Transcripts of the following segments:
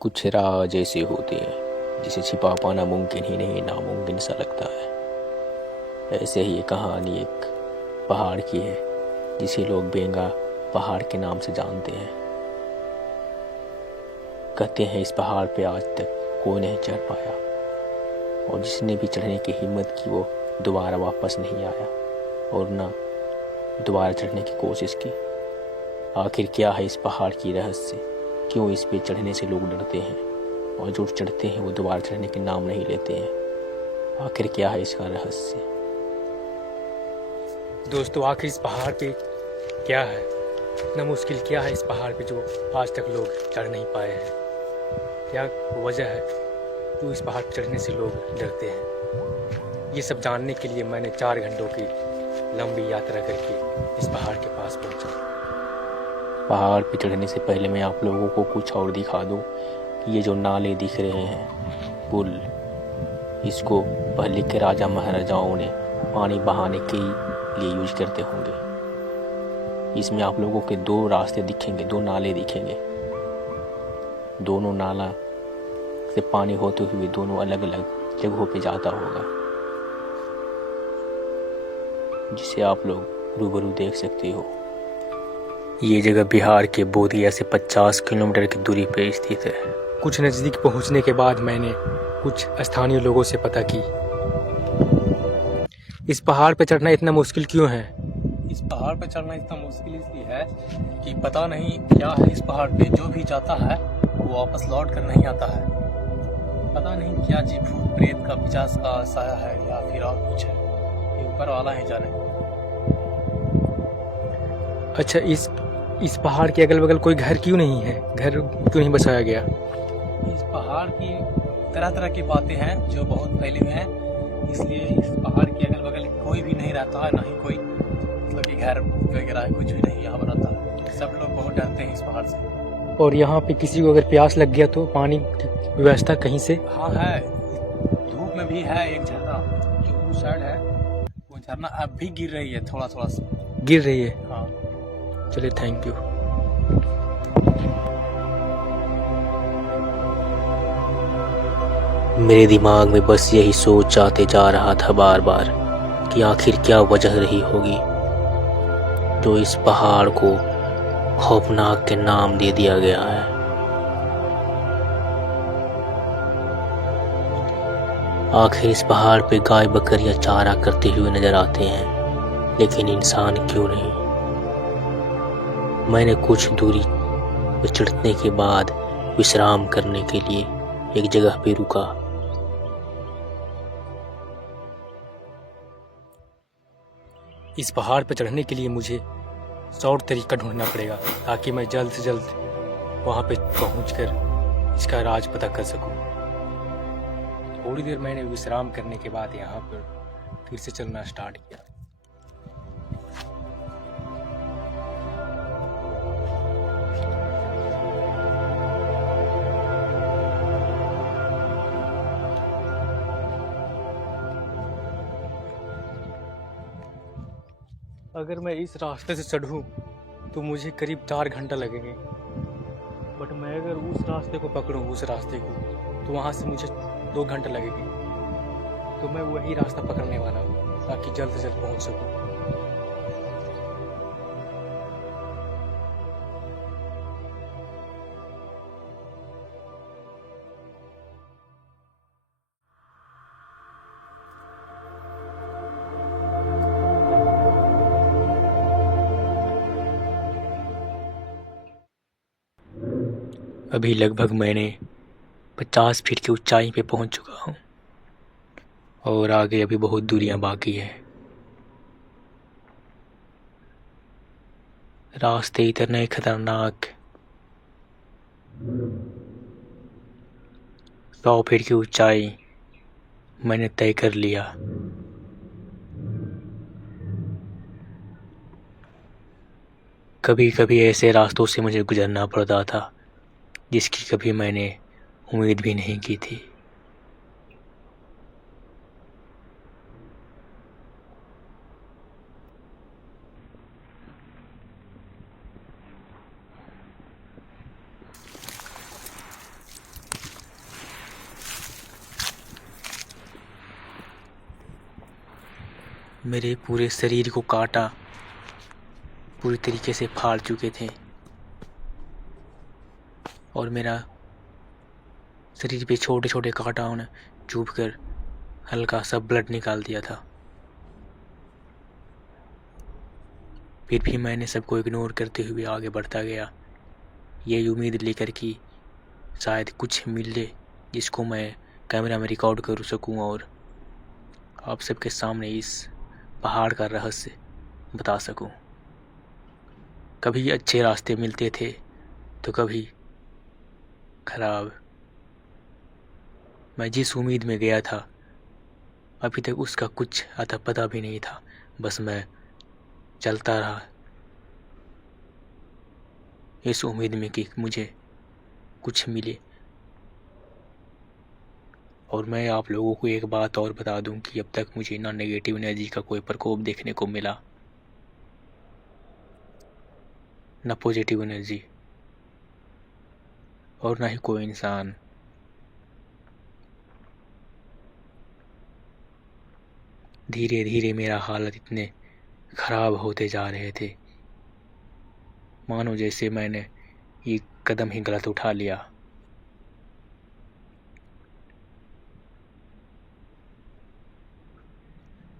कुछ राज ऐसे होते हैं जिसे छिपा पाना मुमकिन ही नहीं, नामुमकिन सा लगता है। ऐसे ही ये कहानी एक पहाड़ की है जिसे लोग बेंगा पहाड़ के नाम से जानते हैं। कहते हैं इस पहाड़ पे आज तक कोई नहीं चढ़ पाया और जिसने भी चढ़ने की हिम्मत की वो दोबारा वापस नहीं आया और ना दोबारा चढ़ने की कोशिश की। आखिर क्या है इस पहाड़ की रहस्य? क्यों इस पे चढ़ने से लोग डरते हैं और जो चढ़ते हैं वो दोबारा चढ़ने के नाम नहीं लेते हैं? आखिर क्या है इसका रहस्य? दोस्तों, आखिर इस पहाड़ पे क्या है? इतना मुश्किल क्या है इस पहाड़ पे जो आज तक लोग चढ़ नहीं पाए हैं? क्या वजह है जो इस पहाड़ पर चढ़ने से लोग डरते हैं? ये सब जानने के लिए मैंने 4 घंटों की लंबी यात्रा करके इस पहाड़ के पास पहुंचा। पहाड़ पे चढ़ने से पहले मैं आप लोगों को कुछ और दिखा दूं। ये जो नाले दिख रहे हैं, पुल, इसको पहले के राजा महाराजाओं ने पानी बहाने के लिए यूज करते होंगे। इसमें आप लोगों के 2 रास्ते दिखेंगे, 2 नाले दिखेंगे। दोनों नाला से पानी होते हुए दोनों अलग अलग जगहों पे जाता होगा, जिसे आप लोग रूबरू देख सकते हो। ये जगह बिहार के बोधिया से 50 किलोमीटर की दूरी पर स्थित है। कुछ नज़दीक पहुंचने के बाद मैंने कुछ स्थानीय लोगों से पता की इस पहाड़ पे चढ़ना इतना मुश्किल क्यों है। इस पहाड़ पे चढ़ना इतना मुश्किल इसलिए है कि पता नहीं क्या है इस पहाड़ पे, जो भी जाता है वो वापस लौट कर नहीं आता है। पता नहीं क्या जी, भूत प्रेत का, पिशाच का साया है या फिर और कुछ है, ये ऊपर वाला ही जाने। अच्छा, इस पहाड़ के अगल बगल कोई घर क्यों नहीं है? घर क्यों नहीं बसाया गया? इस पहाड़ की तरह तरह की बातें हैं जो बहुत फैली हुई हैं, इसलिए इस पहाड़ के अगल बगल कोई भी नहीं रहता है, ना ही कोई मतलब कि घर वगैरह कुछ भी नहीं यहाँ बनाता। सब लोग बहुत डरते हैं इस पहाड़ से। और यहाँ पे किसी को अगर प्यास लग गया तो पानी की व्यवस्था कहीं से? हाँ है, धूप में भी है एक झरना जो उस साइड है, वो झरना अब भी गिर रही है थोड़ा थोड़ा सा। गिर रही है? हाँ। चलिए, थैंक यू। मेरे दिमाग में बस यही सोच आते जा रहा था बार बार कि आखिर क्या वजह रही होगी तो इस पहाड़ को खौफनाक के नाम दे दिया गया है। आखिर इस पहाड़ पे गाय बकरियां चारा करते हुए नजर आते हैं, लेकिन इंसान क्यों नहीं? मैंने कुछ दूरी पर चढ़ने के बाद विश्राम करने के लिए एक जगह पे रुका। इस पहाड़ पर चढ़ने के लिए मुझे शॉर्ट तरीका ढूंढना पड़ेगा ताकि मैं जल्द से जल्द वहां पे पहुंचकर इसका राज पता कर सकूं। थोड़ी देर मैंने विश्राम करने के बाद यहाँ पर फिर से चलना स्टार्ट किया। अगर मैं इस रास्ते से चढ़ूं तो मुझे करीब 4 घंटा लगेंगे, बट मैं अगर उस रास्ते को पकड़ूं, उस रास्ते को, तो वहाँ से मुझे 2 घंटा लगेंगे। तो मैं वही रास्ता पकड़ने वाला हूँ ताकि जल्द से जल्द पहुँच सकूँ। अभी लगभग मैंने 50 फीट की ऊंचाई पे पहुंच चुका हूं और आगे अभी बहुत दूरियां बाकी है। रास्ते इतने खतरनाक, 100 फीट की ऊंचाई मैंने तय कर लिया। कभी कभी ऐसे रास्तों से मुझे गुजरना पड़ता था जिसकी कभी मैंने उम्मीद भी नहीं की थी। मेरे पूरे शरीर को काटा पूरी तरीके से फाड़ चुके थे और मेरा शरीर पे छोटे छोटे कांटाओं ने चुभ कर हल्का सा ब्लड निकाल दिया था। फिर भी मैंने सबको इग्नोर करते हुए आगे बढ़ता गया, ये उम्मीद लेकर कि शायद कुछ मिले जिसको मैं कैमरा में रिकॉर्ड कर सकूं और आप सबके सामने इस पहाड़ का रहस्य बता सकूं। कभी अच्छे रास्ते मिलते थे तो कभी खराब। मैं जिस उम्मीद में गया था अभी तक उसका कुछ अता पता भी नहीं था, बस मैं चलता रहा इस उम्मीद में कि मुझे कुछ मिले। और मैं आप लोगों को एक बात और बता दूं कि अब तक मुझे ना नेगेटिव एनर्जी का कोई प्रकोप देखने को मिला, ना पॉजिटिव एनर्जी, और ना ही कोई इंसान। धीरे धीरे मेरा हालत इतने खराब होते जा रहे थे मानो जैसे मैंने ये कदम ही गलत उठा लिया।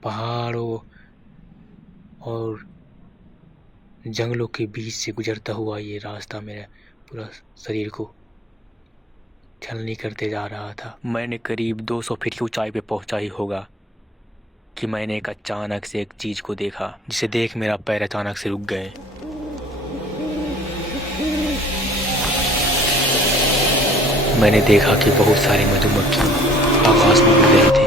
पहाड़ों और जंगलों के बीच से गुजरता हुआ ये रास्ता मेरे पूरा शरीर को छलनी करते जा रहा था। मैंने करीब 200 फीट की ऊंचाई पे पहुंचा ही होगा कि मैंने एक अचानक से एक चीज को देखा जिसे देख मेरा पैर अचानक से रुक गए। मैंने देखा कि बहुत सारे मधुमक्खी आकाश में उड़ रहे थे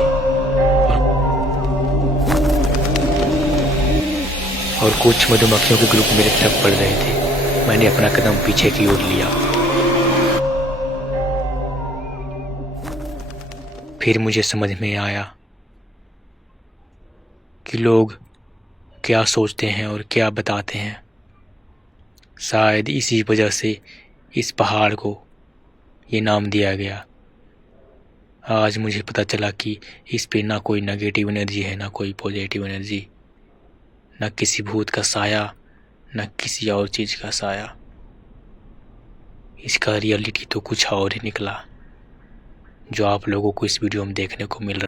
और कुछ मधुमक्खियों के ग्रुप मेरे तरफ बढ़ रहे थे। मैंने अपना कदम पीछे की ओर लिया। फिर मुझे समझ में आया कि लोग क्या सोचते हैं और क्या बताते हैं। शायद इसी वजह से इस पहाड़ को ये नाम दिया गया। आज मुझे पता चला कि इस पे ना कोई नेगेटिव एनर्जी है, ना कोई पॉजिटिव एनर्जी, ना किसी भूत का साया, ना किसी और चीज का साया। इसका रियलिटी तो कुछ और ही निकला जो आप लोगों को इस वीडियो में देखने को मिल रहा है।